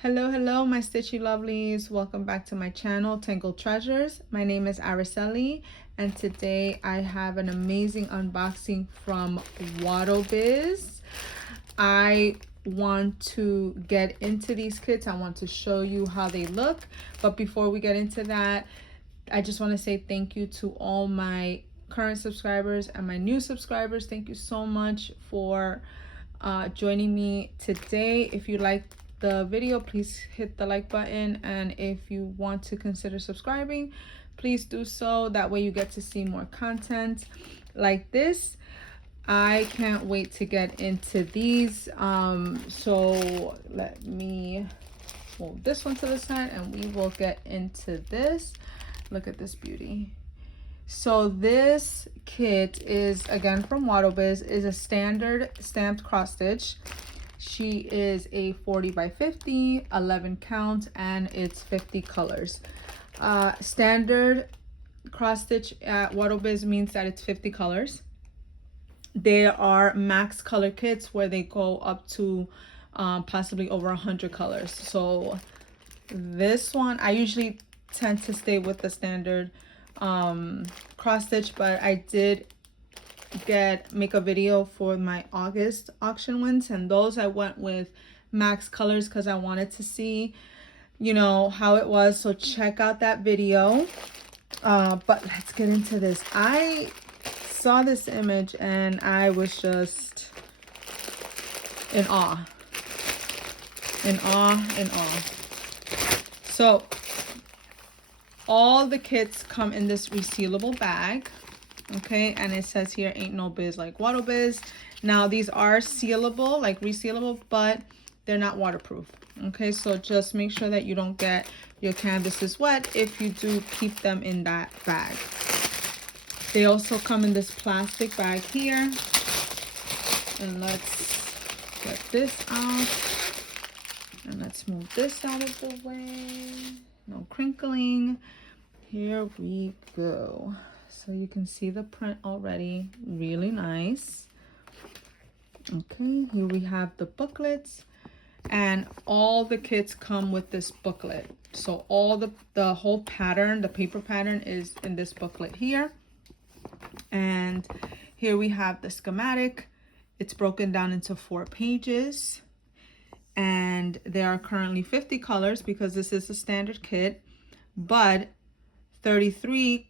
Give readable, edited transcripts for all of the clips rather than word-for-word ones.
Hello, my stitchy lovelies. Welcome back to my channel, Tangled Treasures. My name is Araceli, and today I have an amazing unboxing from Wattobizz. I want to get into these kits. I want to show you how they look. But before we get into that, I just want to say thank you to all my current subscribers and my new subscribers. Thank you so much for joining me today. If you like the video, please hit the like button, and if you want to consider subscribing, please do so. That way you get to see more content like this. I can't wait to get into these. So let me move this one to the side and we will get into this. Look at this beauty. So this kit is, again, from Wattobizz, is a standard stamped cross stitch. She is a 40 by 50, 11 count, and it's 50 colors. Standard cross stitch at Wattobizz means that it's 50 colors. There are max color kits where they go up to possibly over 100 colors. So this one, I usually tend to stay with the standard cross stitch, but I did make a video for my August auction wins, and those I went with max colors because I wanted to see, you know, how it was. So check out that video. But let's get into this. I saw this image and I was just in awe. So all the kits come in this resealable bag. Okay, and it says here, ain't no biz like Wattobizz. Now these are sealable, like resealable, but they're not waterproof. Okay, so just make sure that you don't get your canvases wet if you do keep them in that bag. They also come in this plastic bag here. And let's get this out. And let's move this out of the way. No crinkling. Here we go. So you can see the print already, really nice. Okay, here we have the booklets, and all the kits come with this booklet. So all the whole pattern, the paper pattern, is in this booklet here. And here we have the schematic. It's broken down into 4 pages, and there are currently 50 colors because this is a standard kit, but 33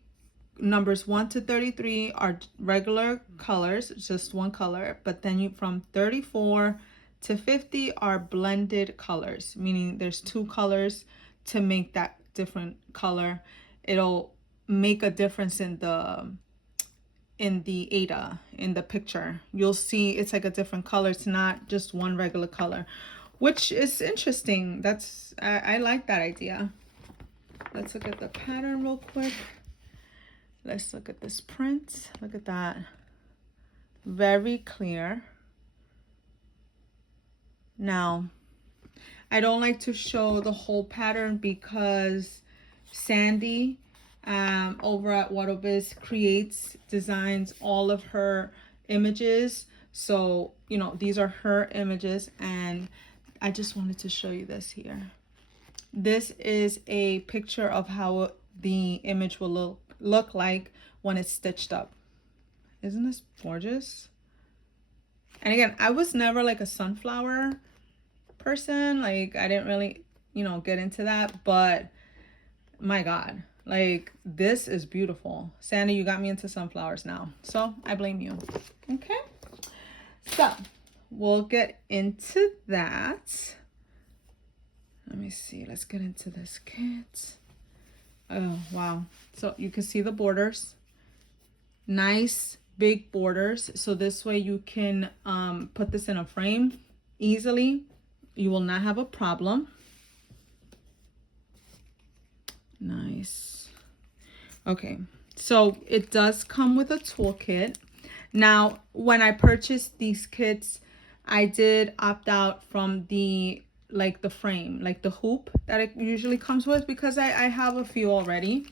numbers 1 to 33 are regular colors, just one color, but then from 34 to 50 are blended colors, meaning there's 2 colors to make that different color. It'll make a difference in the ADA, in the picture. You'll see it's like a different color. It's not just one regular color, which is interesting. I like that idea. Let's look at the pattern real quick. Let's look at this print. Look at that. Very clear. Now, I don't like to show the whole pattern because Sandy over at Wattobizz designs all of her images. So, you know, these are her images, and I just wanted to show you this here. This is a picture of how the image will look like when it's stitched up. Isn't this gorgeous? And again, I was never like a sunflower person. Like, I didn't really, you know, get into that, but my God, like, this is beautiful. Sandy, you got me into sunflowers now, so I blame you. Okay, so we'll get into that. Let me see, let's get into this kit. Oh, wow. So you can see the borders. Nice big borders. So this way you can put this in a frame easily. You will not have a problem. Nice. Okay, so it does come with a toolkit. Now, when I purchased these kits, I did opt out from the frame, like the hoop that it usually comes with, because I have a few already,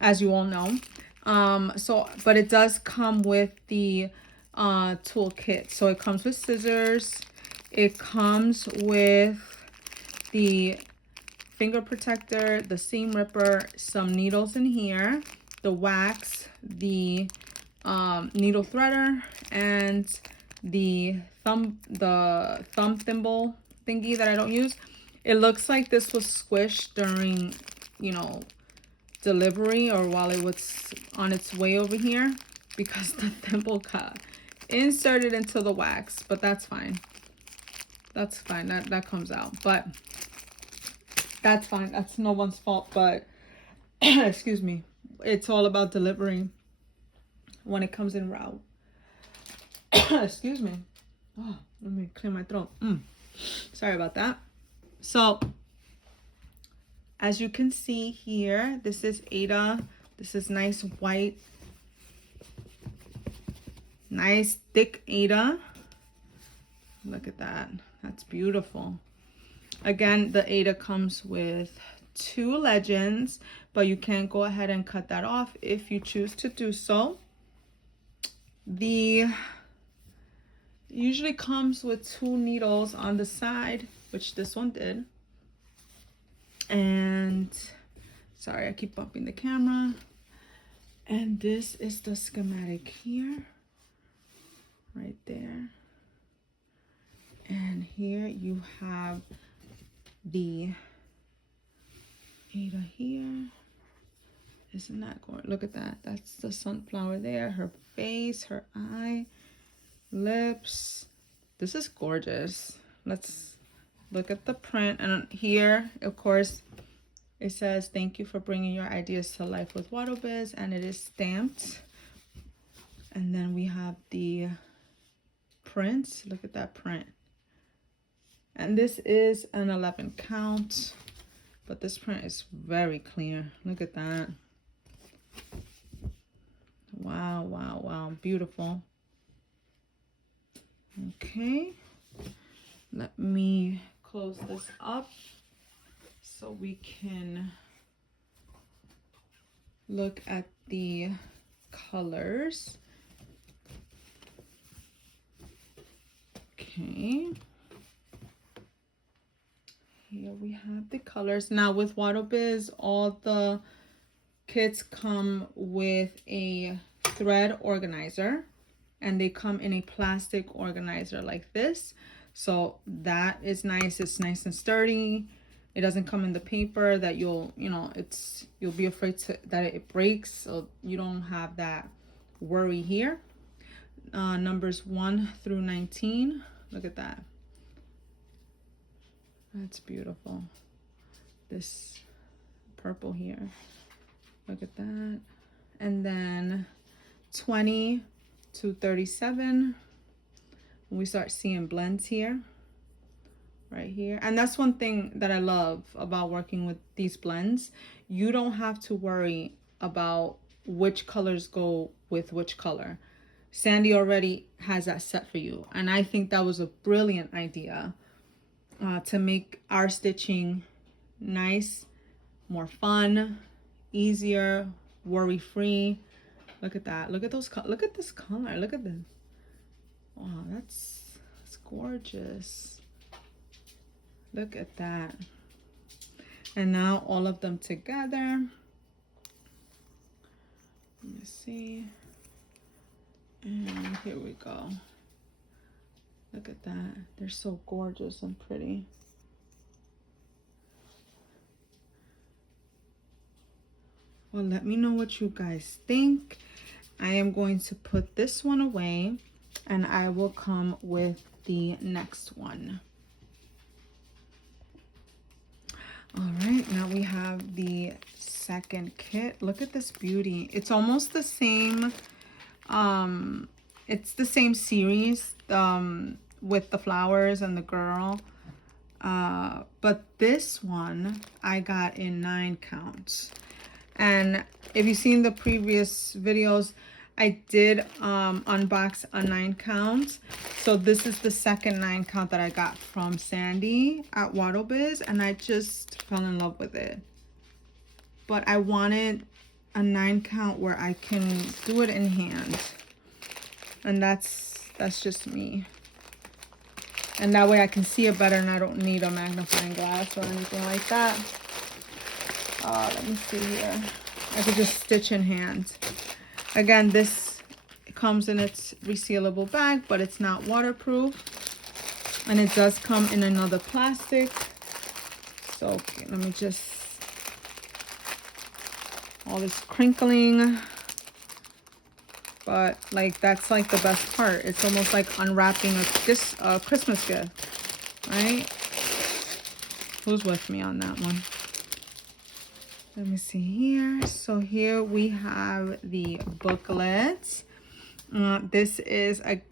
as you all know. But it does come with the toolkit. So it comes with scissors. It comes with the finger protector, the seam ripper, some needles in here, the wax, the needle threader, and the thumb thimble thingy that I don't use. It looks like this was squished during, you know, delivery or while it was on its way over here, because the thimble got inserted into the wax, but that's fine. That's fine. That comes out, but that's fine. That's no one's fault, but excuse me. It's all about delivering when it comes in route. Excuse me. Oh, let me clear my throat. Sorry about that. So, as you can see here, this is Ada. This is nice white, nice thick Ada. Look at that. That's beautiful. Again, the Ada comes with 2 legends, but you can go ahead and cut that off if you choose to do so. The usually comes with 2 needles on the side, which this one did. And sorry, I keep bumping the camera. And this is the schematic here, right there. And here you have the Ada here. Isn't that gorgeous? Look at that. That's the sunflower there. Her face, her eye, lips. This is gorgeous. Let's look at the print. And here, of course, it says, "Thank you for bringing your ideas to life with Wattobizz," and it is stamped. And then we have the print. Look at that print. And this is an 11 count, but this print is very clear. Look at that. Wow, wow, wow. Beautiful. Okay. Let me close this up so we can look at the colors. Okay. Here we have the colors. Now with Wattobizz, all the kits come with a thread organizer, and they come in a plastic organizer like this. So that is nice. It's nice and sturdy. It doesn't come in the paper that you'll be afraid that it breaks. So you don't have that worry here. Numbers 1 through 19. Look at that. That's beautiful. This purple here. Look at that. And then 20 to 37. We start seeing blends here. Right here. And that's one thing that I love about working with these blends. You don't have to worry about which colors go with which color. Sandy already has that set for you. And I think that was a brilliant idea to make our stitching nice, more fun, easier, worry-free. Look at that. Look at those. Look at this color. Look at this. Wow, that's gorgeous. Look at that. And now all of them together. Let me see. And here we go. Look at that. They're so gorgeous and pretty. Well, let me know what you guys think. I am going to put this one away, and I will come with the next one. All right, now we have the second kit. Look at this beauty. It's almost the same. It's the same series with the flowers and the girl. But this one I got in 9 counts. And if you've seen the previous videos, I did unbox a 9 count. So this is the second 9 count that I got from Sandy at Wattobizz, and I just fell in love with it. But I wanted a 9 count where I can do it in hand. And that's just me. And that way I can see it better and I don't need a magnifying glass or anything like that. Let me see here. I could just stitch in hand. Again, this comes in its resealable bag, but it's not waterproof. And it does come in another plastic. So okay, let me just, all this crinkling. But like, that's like the best part. It's almost like unwrapping a Christmas gift, right? Who's with me on that one? Let me see here. So here we have the booklet. This is a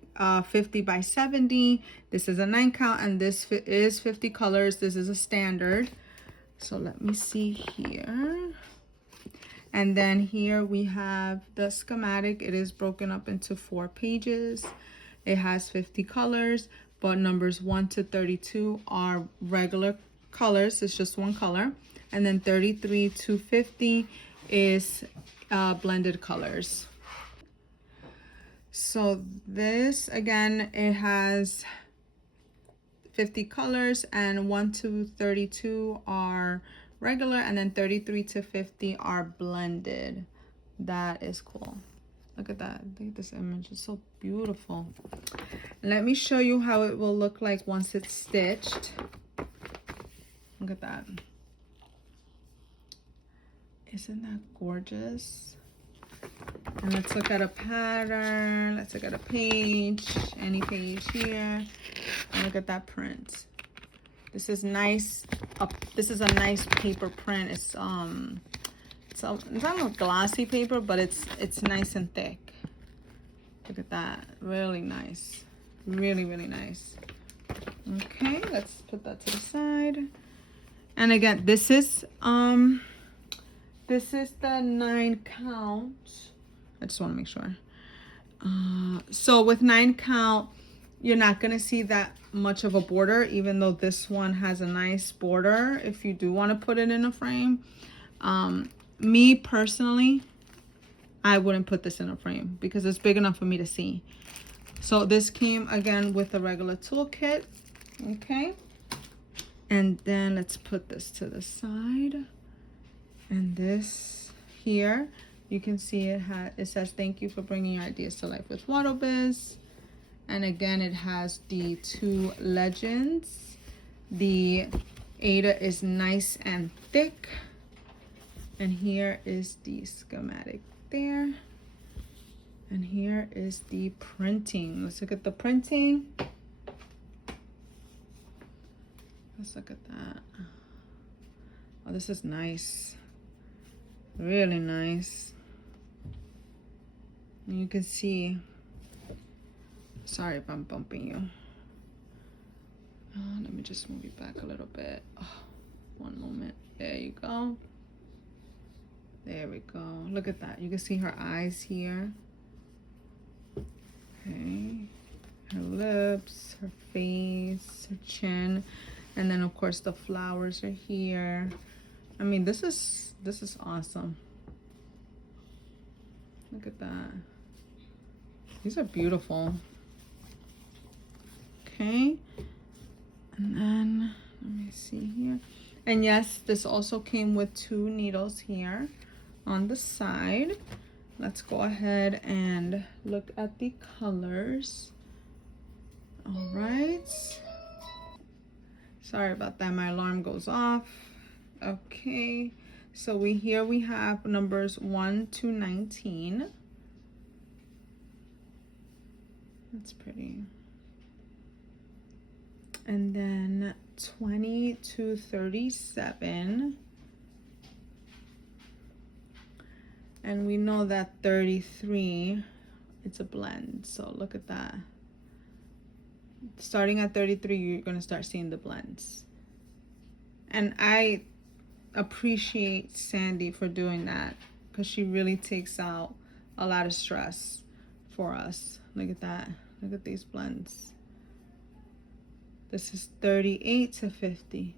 50 by 70. This is a 9 count, and this is 50 colors. This is a standard. So let me see here. And then here we have the schematic. It is broken up into 4 pages. It has 50 colors, but numbers 1 to 32 are regular colors. It's just one color. And then 33 to 50 is blended colors. So this, again, it has 50 colors, and 1 to 32 are regular, and then 33 to 50 are blended. That is cool. Look at that. Look at this image. It's so beautiful. Let me show you how it will look like once it's stitched. Look at that. Isn't that gorgeous? And let's look at a pattern. Let's look at a page, any page here. And look at that print. This is nice. This is a nice paper print. It's not a glossy paper, but it's nice and thick. Look at that. Really nice. Really, really nice. Okay, let's put that to the side. And again, this is the 9 count. I just want to make sure. So with 9 count, you're not going to see that much of a border, even though this one has a nice border if you do want to put it in a frame. Me personally, I wouldn't put this in a frame because it's big enough for me to see. So this came again with a regular toolkit. Okay. And then let's put this to the side. And this here, you can see it says, "Thank you for bringing your ideas to life with Wattobizz." And again, it has the 2 legends. The Ada is nice and thick. And here is the schematic there. And here is the printing. Let's look at the printing. Let's look at that. Oh, this is nice. Really nice. And you can see, sorry if I'm bumping you. Let me just move you back a little bit. Oh, one moment. There you go. There we go. Look at that. You can see her eyes here. Okay. Her lips, her face, her chin. And then of course the flowers are here. I mean, this is awesome. Look at that. These are beautiful. Okay. And then let me see here. And yes, this also came with 2 needles here on the side. Let's go ahead and look at the colors. All right. Sorry about that. My alarm goes off. Okay. So here we have numbers 1 to 19. That's pretty. And then 20 to 37. And we know that 33, it's a blend. So look at that. Starting at 33, you're going to start seeing the blends. And I appreciate Sandy for doing that because she really takes out a lot of stress for us. Look at that. Look at these blends. This is 38 to 50.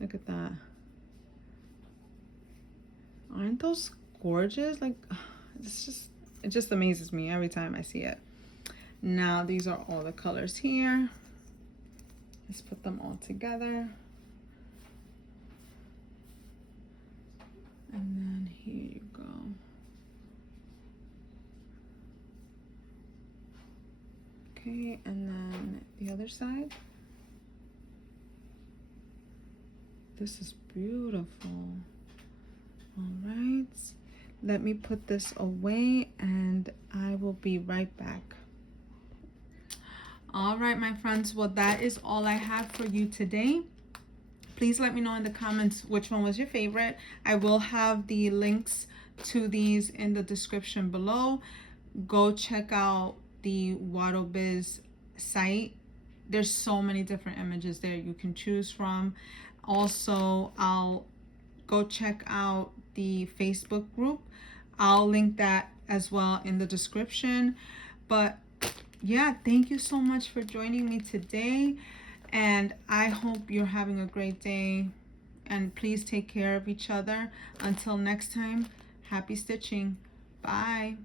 Look at that. Aren't those gorgeous? Like, it just amazes me every time I see it. Now these are all the colors here. Let's put them all together. And then here you go. Okay, and then the other side. This is beautiful. All right, let me put this away and I will be right back. All right, my friends, well, that is all I have for you today. Please let me know in the comments which one was your favorite. I will have the links to these in the description below. Go check out the Wattobizz site. There's so many different images there you can choose from. Also, I'll go check out the Facebook group. I'll link that as well in the description. But yeah, thank you so much for joining me today, and I hope you're having a great day, and please take care of each other. Until next time, happy stitching. Bye.